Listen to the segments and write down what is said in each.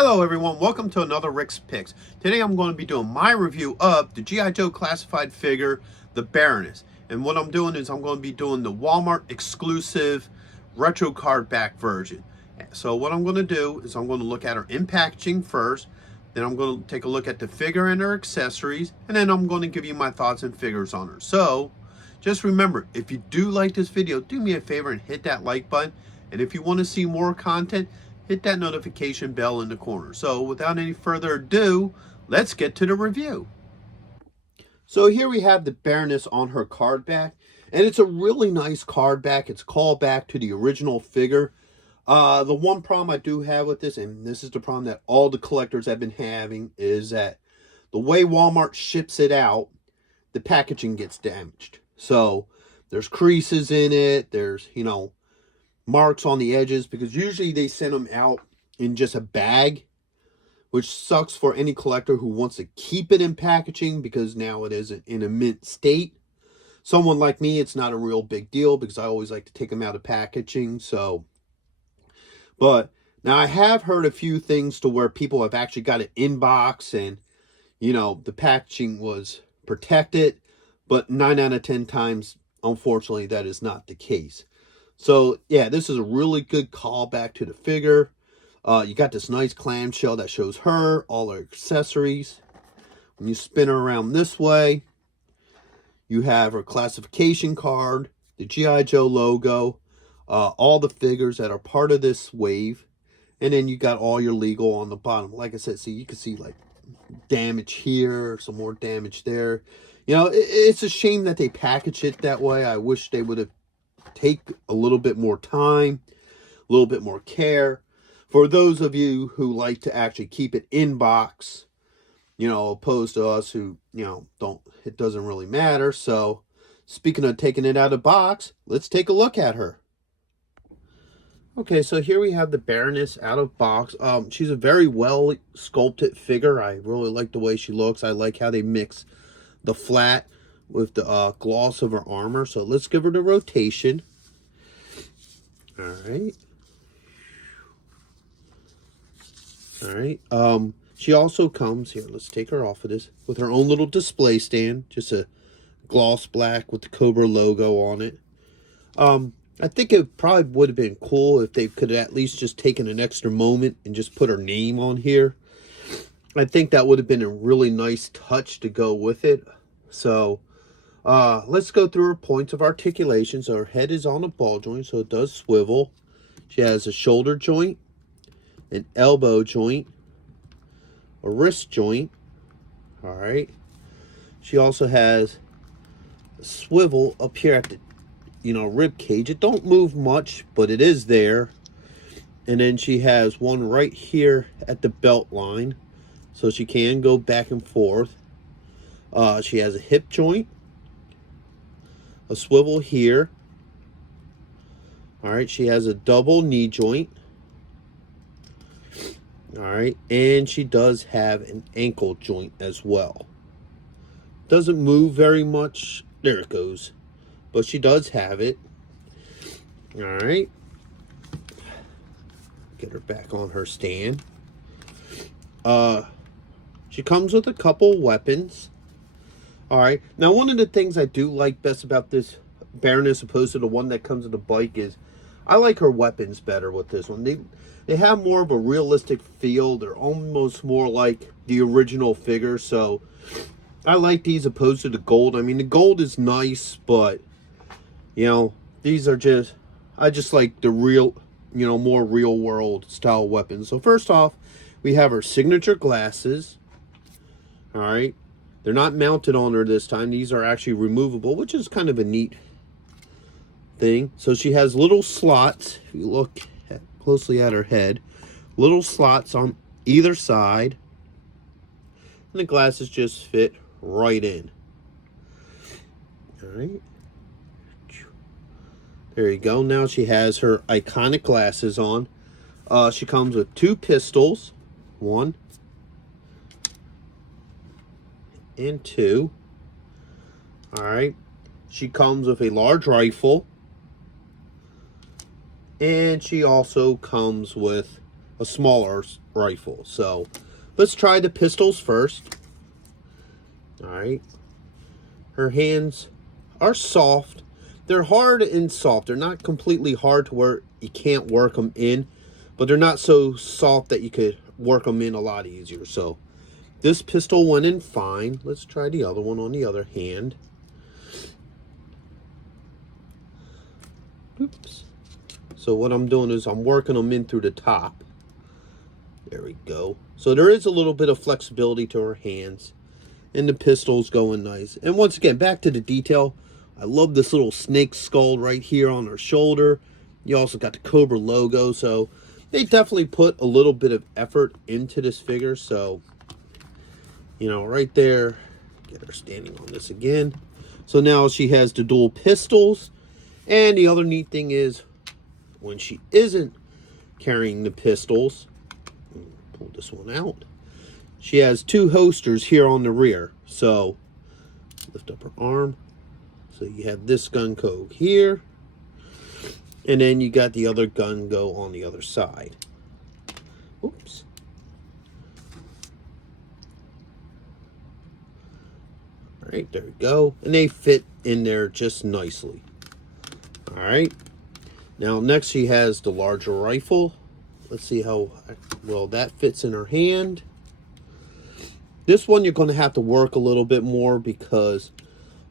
Hello everyone, welcome to another Rick's Picks. Today I'm going to be doing my review of the G.I. Joe classified figure, the Baroness. And what I'm doing is I'm going to be doing the Walmart exclusive retro card back version. So what I'm going to do is I'm going to look at her in packaging first, then I'm going to take a look at the figure and her accessories, and then I'm going to give you my thoughts and figures on her. So just remember, if you do like this video, do me a favor and hit that like button. And if you want to see more content, hit that notification bell in the corner. So without any further ado, let's get to the review. So here we have the Baroness on her card back, and it's a really nice card back. It's called back to the original figure. The one problem I do have with this, and this is the problem that all the collectors have been having, is that the way Walmart ships it out, the packaging gets damaged. So there's creases in it, there's, marks on the edges, because usually they send them out in just a bag, which sucks for any collector who wants to keep it in packaging because now it is in a mint state. Someone like me, it's not a real big deal because I always like to take them out of packaging. But now I have heard a few things to where people have actually got it in box and the packaging was protected, but 9 out of 10 times, unfortunately, that is not the case. So, yeah, this is a really good callback to the figure. You got this nice clamshell that shows her, all her accessories. When you spin her around this way, you have her classification card, the G.I. Joe logo, all the figures that are part of this wave. And then you got all your legal on the bottom. Like I said, see, you can see, like, damage here, some more damage there. It's a shame that they package it that way. I wish they would have take a little bit more time, a little bit more care. For those of you who like to actually keep it in box, opposed to us who, don't, it doesn't really matter. So speaking of taking it out of box, let's take a look at her. Okay, so here we have the Baroness out of box. She's a very well sculpted figure. I really like the way she looks. I like how they mix the flat with the gloss of her armor. So let's give her the rotation. All right. All right. She also comes here. Let's take her off of this with her own little display stand. Just a gloss black with the Cobra logo on it. I think it probably would have been cool if they could have at least just taken an extra moment and just put her name on here. I think that would have been a really nice touch to go with it. So let's go through her points of articulation. So her head is on a ball joint, so it does swivel. She has a shoulder joint, an elbow joint, a wrist joint. All right. She also has a swivel up here at the, rib cage. It don't move much, but it is there. And then she has one right here at the belt line, so she can go back and forth. She has a hip joint, a swivel here. All right, she has a double knee joint. All right, and she does have an ankle joint as well. Doesn't move very much. There it goes. But she does have it. All right. Get her back on her stand. She comes with a couple weapons. All right. Now, one of the things I do like best about this Baroness opposed to the one that comes with the bike is I like her weapons better with this one. They have more of a realistic feel. They're almost more like the original figure. So I like these opposed to the gold. I mean, the gold is nice, but, these are just, I just like the real, more real world style weapons. So first off, we have her signature glasses. All right. They're not mounted on her this time. These are actually removable, which is kind of a neat thing. So she has little slots. If you look closely at her head, little slots on either side. And the glasses just fit right in. All right. There you go. Now she has her iconic glasses on. She comes with 2 pistols. 1 and 2. All right. She comes with a large rifle. And she also comes with a smaller rifle. So let's try the pistols first. All right. Her hands are soft. They're hard and soft. They're not completely hard to where you can't work them in, but they're not so soft that you could work them in a lot easier. So this pistol went in fine. Let's try the other one on the other hand. Oops. So what I'm doing is I'm working them in through the top. There we go. So there is a little bit of flexibility to her hands. And the pistol's going nice. And once again, back to the detail. I love this little snake skull right here on her shoulder. You also got the Cobra logo. So they definitely put a little bit of effort into this figure. So, you know, right there. Get her standing on this again. So now she has the dual pistols. And the other neat thing is, when she isn't carrying the pistols, pull this one out, she has two holsters here on the rear. So lift up her arm. So you have this gun go here, and then you got the other gun go on the other side. Oops. All right, there we go. And they fit in there just nicely. All right. Now next she has the larger rifle. Let's see how well that fits in her hand. This one you're going to have to work a little bit more because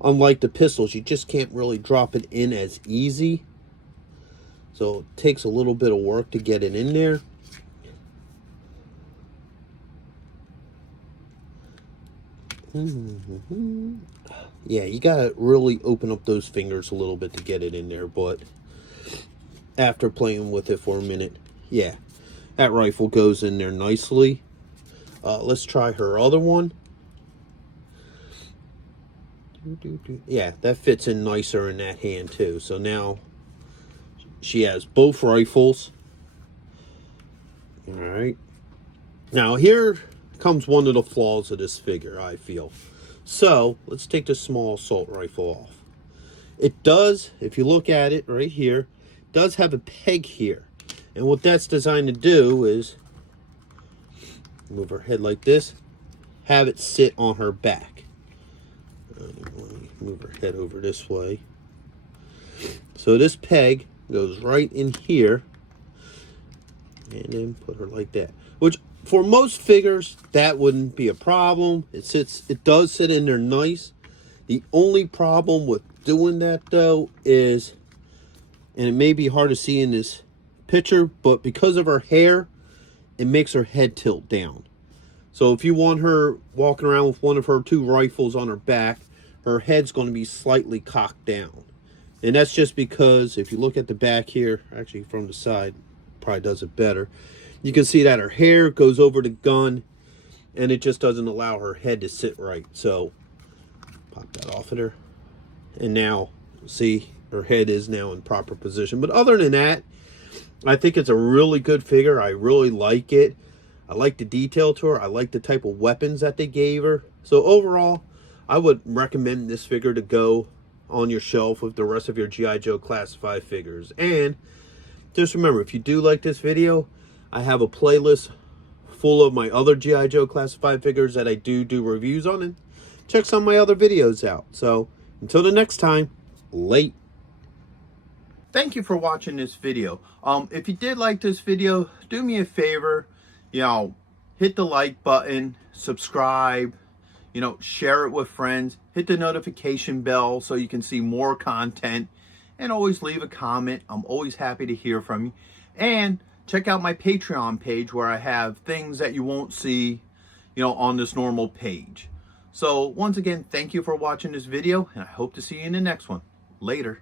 unlike the pistols, you just can't really drop it in as easy. So it takes a little bit of work to get it in there. Yeah, you got to really open up those fingers a little bit to get it in there. But after playing with it for a minute, yeah, that rifle goes in there nicely. Let's try her other one. Yeah, that fits in nicer in that hand too. So now she has both rifles. All right. Now here comes one of the flaws of this figure, I feel. So let's take the small assault rifle off. It does, if you look at it right here, does have a peg here. And what that's designed to do is move her head like this, have it sit on her back. Let me move her head over this way. So this peg goes right in here, and then put her like that. Which for most figures that wouldn't be a problem. It does sit in there nice. The only problem with doing that though is, and it may be hard to see in this picture, but because of her hair, it makes her head tilt down. So if you want her walking around with one of her two rifles on her back, her head's going to be slightly cocked down. And that's just because if you look at the back here, actually from the side, probably does it better. You can see that her hair goes over the gun and it just doesn't allow her head to sit right. So pop that off of her. And now, see, her head is now in proper position. But other than that, I think it's a really good figure. I really like it. I like the detail to her. I like the type of weapons that they gave her. So overall, I would recommend this figure to go on your shelf with the rest of your G.I. Joe Classified figures. And just remember, if you do like this video, I have a playlist full of my other G.I. Joe Classified figures that I do reviews on. And check some of my other videos out. So until the next time, late. Thank you for watching this video. If you did like this video, do me a favor, hit the like button, subscribe, share it with friends, hit the notification bell so you can see more content, and always leave a comment. I'm always happy to hear from you. And check out my Patreon page where I have things that you won't see, on this normal page. So once again, thank you for watching this video, and I hope to see you in the next one. Later.